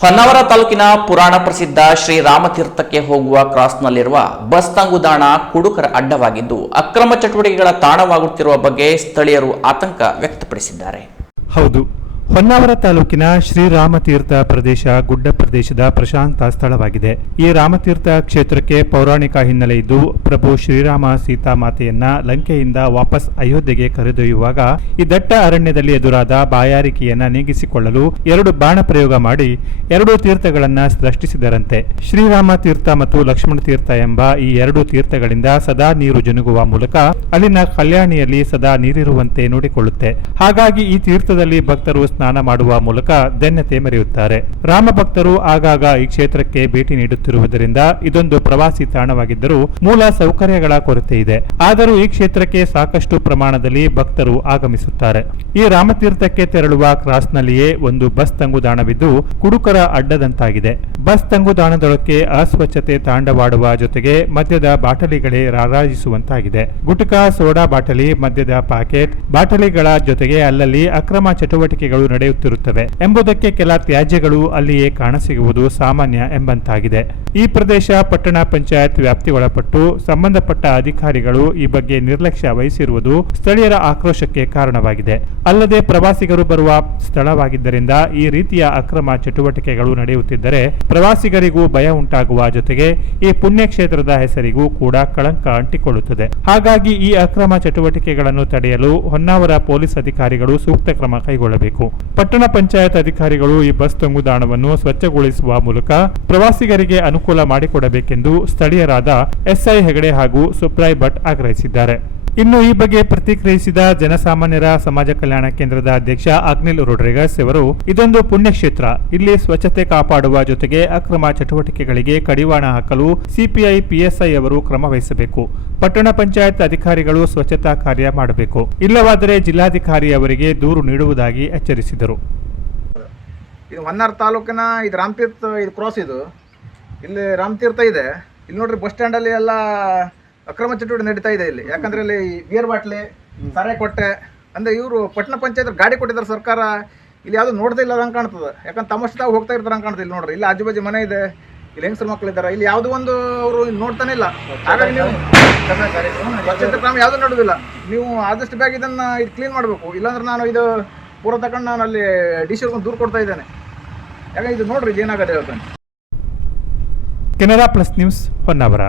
ಹೊನ್ನಾವರ ತಾಲೂಕಿನ ಪುರಾಣ ಪ್ರಸಿದ್ಧ ಶ್ರೀ ರಾಮತೀರ್ಥಕ್ಕೆ ಹೋಗುವ ಕ್ರಾಸ್ನಲ್ಲಿರುವ ಬಸ್ ತಂಗುದಾಣ ಕುಡುಕರ ಅಡ್ಡವಾಗಿದ್ದು ಅಕ್ರಮ ಚಟುವಟಿಕೆಗಳ ತಾಣವಾಗುತ್ತಿರುವ ಬಗ್ಗೆ ಸ್ಥಳೀಯರು ಆತಂಕ ವ್ಯಕ್ತಪಡಿಸಿದ್ದಾರೆ. ಹೌದು. ಹೊನ್ನಾವರ ತಾಲೂಕಿನ ಶ್ರೀರಾಮತೀರ್ಥ ಪ್ರದೇಶ ಗುಡ್ಡ ಪ್ರದೇಶದ ಪ್ರಶಾಂತ ಸ್ಥಳವಾಗಿದೆ. ಈ ರಾಮತೀರ್ಥ ಕ್ಷೇತ್ರಕ್ಕೆ ಪೌರಾಣಿಕ ಹಿನ್ನೆಲೆ ಇದ್ದು, ಪ್ರಭು ಶ್ರೀರಾಮ ಸೀತಾಮಾತೆಯನ್ನ ಲಂಕೆಯಿಂದ ವಾಪಸ್ ಅಯೋಧ್ಯೆಗೆ ಕರೆದೊಯ್ಯುವಾಗ ಈ ದಟ್ಟ ಅರಣ್ಯದಲ್ಲಿ ಎದುರಾದ ಬಾಯಾರಿಕೆಯನ್ನ ನೀಗಿಸಿಕೊಳ್ಳಲು ಎರಡು ಬಾಣ ಪ್ರಯೋಗ ಮಾಡಿ ಎರಡು ತೀರ್ಥಗಳನ್ನ ಸೃಷ್ಟಿಸಿದರಂತೆ. ಶ್ರೀರಾಮ ತೀರ್ಥ ಮತ್ತು ಲಕ್ಷ್ಮಣ ತೀರ್ಥ ಎಂಬ ಈ ಎರಡು ತೀರ್ಥಗಳಿಂದ ಸದಾ ನೀರು ಜನುಗುವ ಮೂಲಕ ಅಲ್ಲಿನ ಕಲ್ಯಾಣಿಯಲ್ಲಿ ಸದಾ ನೀರಿರುವಂತೆ ನೋಡಿಕೊಳ್ಳುತ್ತೆ. ಹಾಗಾಗಿ ಈ ತೀರ್ಥದಲ್ಲಿ ಭಕ್ತರು ಸ್ನಾನ ಮಾಡುವ ಮೂಲಕ ಧನ್ಯತೆ ಮೆರೆಯುತ್ತಾರೆ. ರಾಮ ಭಕ್ತರು ಆಗಾಗ ಈ ಕ್ಷೇತ್ರಕ್ಕೆ ಭೇಟಿ ನೀಡುತ್ತಿರುವುದರಿಂದ ಇದೊಂದು ಪ್ರವಾಸಿ ತಾಣವಾಗಿದ್ದರೂ ಮೂಲ ಸೌಕರ್ಯಗಳ ಕೊರತೆ ಇದೆ. ಆದರೂ ಈ ಕ್ಷೇತ್ರಕ್ಕೆ ಸಾಕಷ್ಟು ಪ್ರಮಾಣದಲ್ಲಿ ಭಕ್ತರು ಆಗಮಿಸುತ್ತಾರೆ. ಈ ರಾಮತೀರ್ಥಕ್ಕೆ ತೆರಳುವ ಕ್ರಾಸ್ನಲ್ಲಿಯೇ ಒಂದು ಬಸ್ ತಂಗುದಾಣವಿದ್ದು ಕುಡುಕರ ಅಡ್ಡದಂತಾಗಿದೆ. ಬಸ್ ತಂಗುದಾಣದೊಳಕ್ಕೆ ಅಸ್ವಚ್ಛತೆ ತಾಂಡವಾಡುವ ಜೊತೆಗೆ ಮದ್ಯದ ಬಾಟಲಿಗಳೇ ರಾರಾಜಿಸುವಂತಾಗಿದೆ. ಗುಟ್ಕಾ ಸೋಡಾ ಬಾಟಲಿ, ಮದ್ಯದ ಪ್ಯಾಕೆಟ್, ಬಾಟಲಿಗಳ ಜೊತೆಗೆ ಅಲ್ಲಲ್ಲಿ ಅಕ್ರಮ ಚಟುವಟಿಕೆಗಳು ನಡೆಯುತ್ತಿರುತ್ತವೆ ಎಂಬುದಕ್ಕೆ ಕೆಲ ತ್ಯಾಜ್ಯಗಳು ಅಲ್ಲಿಯೇ ಕಾಣಸಿಗುವುದು ಸಾಮಾನ್ಯ ಎಂಬಂತಾಗಿದೆ. ಈ ಪ್ರದೇಶ ಪಟ್ಟಣ ಪಂಚಾಯತ್ ವ್ಯಾಪ್ತಿಗೊಳಪಟ್ಟು ಸಂಬಂಧಪಟ್ಟ ಅಧಿಕಾರಿಗಳು ಈ ಬಗ್ಗೆ ನಿರ್ಲಕ್ಷ್ಯ ವಹಿಸಿರುವುದು ಸ್ಥಳೀಯರ ಆಕ್ರೋಶಕ್ಕೆ ಕಾರಣವಾಗಿದೆ. ಅಲ್ಲದೆ ಪ್ರವಾಸಿಗರು ಬರುವ ಸ್ಥಳವಾಗಿದ್ದರಿಂದ ಈ ರೀತಿಯ ಅಕ್ರಮ ಚಟುವಟಿಕೆಗಳು ನಡೆಯುತ್ತಿದ್ದರೆ ಪ್ರವಾಸಿಗರಿಗೂ ಭಯ ಉಂಟಾಗುವ ಜೊತೆಗೆ ಈ ಪುಣ್ಯಕ್ಷೇತ್ರದ ಹೆಸರಿಗೂ ಕೂಡ ಕಳಂಕ ಅಂಟಿಕೊಳ್ಳುತ್ತದೆ. ಹಾಗಾಗಿ ಈ ಅಕ್ರಮ ಚಟುವಟಿಕೆಗಳನ್ನು ತಡೆಯಲು ಹೊನ್ನಾವರ ಪೊಲೀಸ್ ಅಧಿಕಾರಿಗಳು ಸೂಕ್ತ ಕ್ರಮ ಕೈಗೊಳ್ಳಬೇಕು. ಪಟ್ಟಣ ಪಂಚಾಯತ್ ಅಧಿಕಾರಿಗಳು ಈ ಬಸ್ ತಂಗುದಾಣವನ್ನು ಸ್ವಚ್ಛಗೊಳಿಸುವ ಮೂಲಕ ಪ್ರವಾಸಿಗರಿಗೆ ಅನುಕೂಲ ಮಾಡಿಕೊಡಬೇಕೆಂದು ಸ್ಥಳೀಯರಾದ ಎಸ್ಐ ಹೆಗಡೆ ಹಾಗೂ ಸುಪ್ರಾಯ್ ಭಟ್ ಆಗ್ರಹಿಸಿದ್ದಾರೆ. ಇನ್ನು ಈ ಬಗ್ಗೆ ಪ್ರತಿಕ್ರಿಯಿಸಿದ ಜನಸಾಮಾನ್ಯರ ಸಮಾಜ ಕಲ್ಯಾಣ ಕೇಂದ್ರದ ಅಧ್ಯಕ್ಷ ಅಗ್ನಿಲ್ ರೋಡ್ರಿಗಸ್ ಅವರು ಇದೊಂದು ಪುಣ್ಯಕ್ಷೇತ್ರ. ಇಲ್ಲಿ ಸ್ವಚ್ಛತೆ ಕಾಪಾಡುವ ಜೊತೆಗೆ ಅಕ್ರಮ ಚಟುವಟಿಕೆಗಳಿಗೆ ಕಡಿವಾಣ ಹಾಕಲು ಸಿಪಿಐ, ಪಿಎಸ್ಐ ಅವರು ಕ್ರಮ ವಹಿಸಬೇಕು. ಪಟ್ಟಣ ಪಂಚಾಯತ್ ಅಧಿಕಾರಿಗಳು ಸ್ವಚ್ಛತಾ ಕಾರ್ಯ ಮಾಡಬೇಕು. ಇಲ್ಲವಾದರೆ ಜಿಲ್ಲಾಧಿಕಾರಿ ಅವರಿಗೆ ದೂರು ನೀಡುವುದಾಗಿ ಎಚ್ಚರಿಸಿದರು. ಇದು ಹೊನ್ನಾರ್ ತಾಲೂಕಿನ ಇದು ರಾಮತೀರ್ಥ ಇದು ಕ್ರಾಸ್ ಇದು. ಇಲ್ಲಿ ರಾಮತೀರ್ಥ ಇದೆ. ಇಲ್ಲಿ ನೋಡ್ರಿ, ಬಸ್ ಸ್ಟ್ಯಾಂಡಲ್ಲಿ ಎಲ್ಲ ಅಕ್ರಮ ಚಟುವಟಿಕೆ ನಡೀತಾ ಇದೆ ಇಲ್ಲಿ. ಯಾಕಂದ್ರೆ ಇಲ್ಲಿ ಬಿಯರ್ ಬಾಟ್ಲೆ ಸಾರೆ ಕೊಟ್ಟೆ. ಅಂದ್ರೆ ಇವರು ಪಟ್ಟಣ ಪಂಚಾಯತ್ ಗಾಡಿ ಕೊಟ್ಟಿದ್ದಾರೆ ಸರ್ಕಾರ. ಇಲ್ಲಿ ಯಾವುದು ನೋಡ್ತಾ ಇಲ್ಲ ಹಂಗೆ ಕಾಣ್ತದೆ. ಯಾಕಂದ್ರೆ ತಮ್ಮಷ್ಟದಾಗ ಹೋಗ್ತಾ ಇರ್ತಾರೆ ಕಾಣ್ತದೆ ಇಲ್ಲಿ ನೋಡ್ರಿ. ಇಲ್ಲಿ ಆಜು ಬಾಜು ಮನೆ ಇದೆ. ಇಲ್ಲಿ ಹೆಂಗಸರು ಮಕ್ಳು ಇದ್ದಾರೆ. ಇಲ್ಲಿ ಯಾವುದೋ ಒಂದು ಅವರು ನೋಡ್ತಾನೆ ಇಲ್ಲ. ಹಾಗಾಗಿ ನೀವು ಸ್ವಚ್ಛತೆ ಕ್ರಮ ಯಾವುದೂ ನೋಡೋದಿಲ್ಲ. ನೀವು ಆದಷ್ಟು ಬೇಗ ಇದನ್ನ ಇದು ಕ್ಲೀನ್ ಮಾಡಬೇಕು. ಇಲ್ಲಾಂದ್ರೆ ನಾನು ಇದು ಪೂರ ತಗೊಂಡು ನಾನು ಅಲ್ಲಿ ಡಿ ಸಿ ದೂರು ಕೊಡ್ತಾ ಇದ್ದೇನೆ. ಯಾಕಂದ್ರೆ ಇದು ನೋಡ್ರಿ ಏನಾಗದೆ ಹೇಳ್ತಾನೆ. Canara plus news Honnavar.